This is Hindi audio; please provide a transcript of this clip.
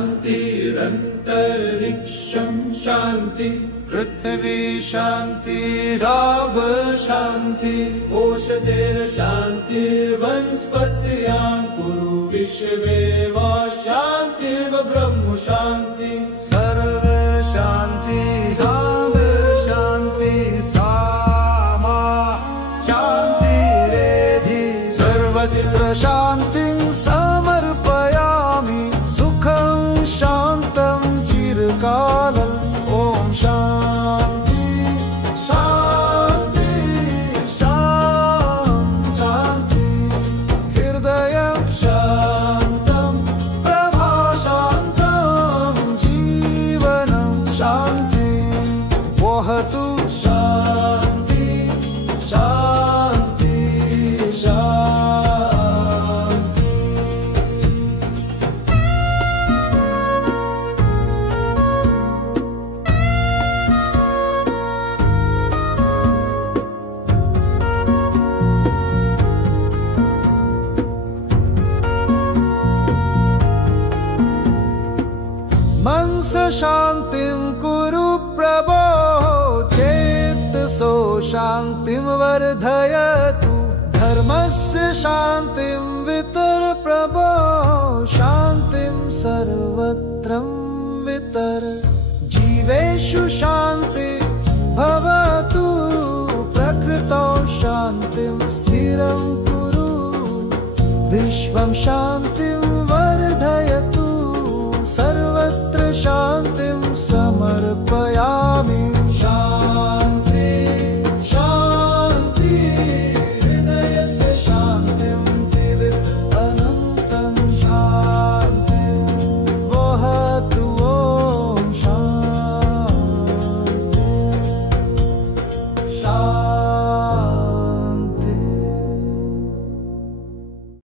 शान्तिरन्तरिक्षं शान्ति पृथ्वी शान्तिराप शान्ति ओषधेर्शान्तिर्वनस्पतयः कुरु विश्वे वा शान्तिर्व ब्रह्म शान्ति सर्व शान्ति साम शान्ति सामा शान्तिरेधि सर्वत्र शान्तिं समर्पयामि सुखं शान्तं चिरकालम् ॐ शान्ति शान्ति शान्ति हृदयं शान्तं प्रभाशान्तं जीवनं शान्ति वहतु शान्ति शान्ति शान्ति। मनस शान्तिं कुरु प्रभो चेतसो शान्तिं वर्धयतु धर्मस्य शान्तिं वितर प्रभो शान्तिं सर्वत्र वितर जीवेषु शान्ति भवतु प्रकृतौ शान्तिं स्थिरं कुरु विश्वं शान्ति